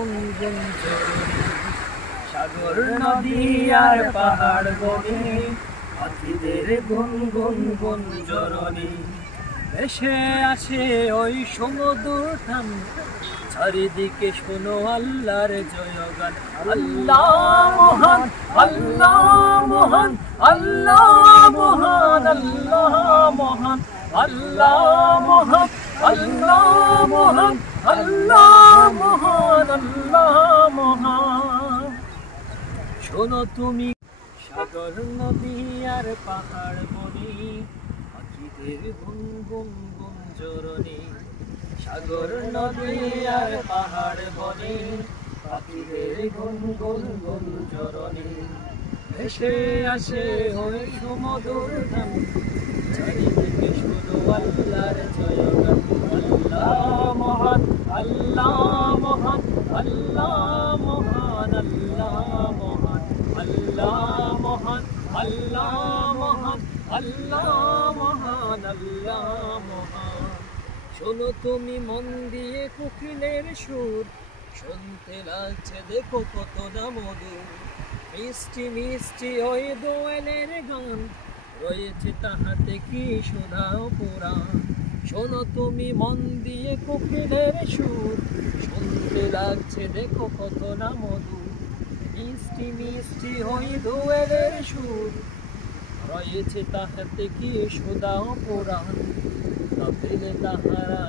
গুনগুন ঝরনি, সাগর নদী আর পাহাড় বনে পাখিদের গুনগুন গুন ঝরনি। ভেসে আসে ওই সমুদ্র টান, চারিদিকে শোনো আল্লাহর জয়গান। আল্লাহ মহান, আল্লাহ মহান, আল্লাহ মহান, আল্লাহ মহান, আল্লাহ মহান, আল্লাহ মহান, আল্লাহ মহান, আল্লাহ মহান। শোনো তুমি সাগর নদী আর পাহাড় বনে পাখিদের গুনগুন গুন ঝরনি, সাগর নদী আর পাহাড় বনে পাখিদের গুনগুন গুন ঝরনি। ভেসে আসে ওই সমুদ্র টান, চারিদিকে শুধু আল্লাহর জয়গান। আল্লাহ মহান, আল্লাহ মহান, আল্লাহ মহান, আল্লাহ মহান, আল্লাহ মহান, আল্লাহ মহান, আল্লাহ মহান, আল্লাহ মহান। শোনো তুমি মন দিয়ে কোকিলের সুর, শুনতে লাগছে দেখো কত না মধুর। মিষ্টি মিষ্টি ওই দোয়েলের গান, রয়েছে তাহাতে কি শোনা পুরাণ। শোনো তুমি মন দিয়ে কোকিলের সুর, শুনতে লাগছে দেখো কত না মধুর। মিষ্টি মিষ্টি ওই দোয়েলের সুর, রয়েছে তাহাতে কি শোনা পুরাণ। না পেলে তাহারা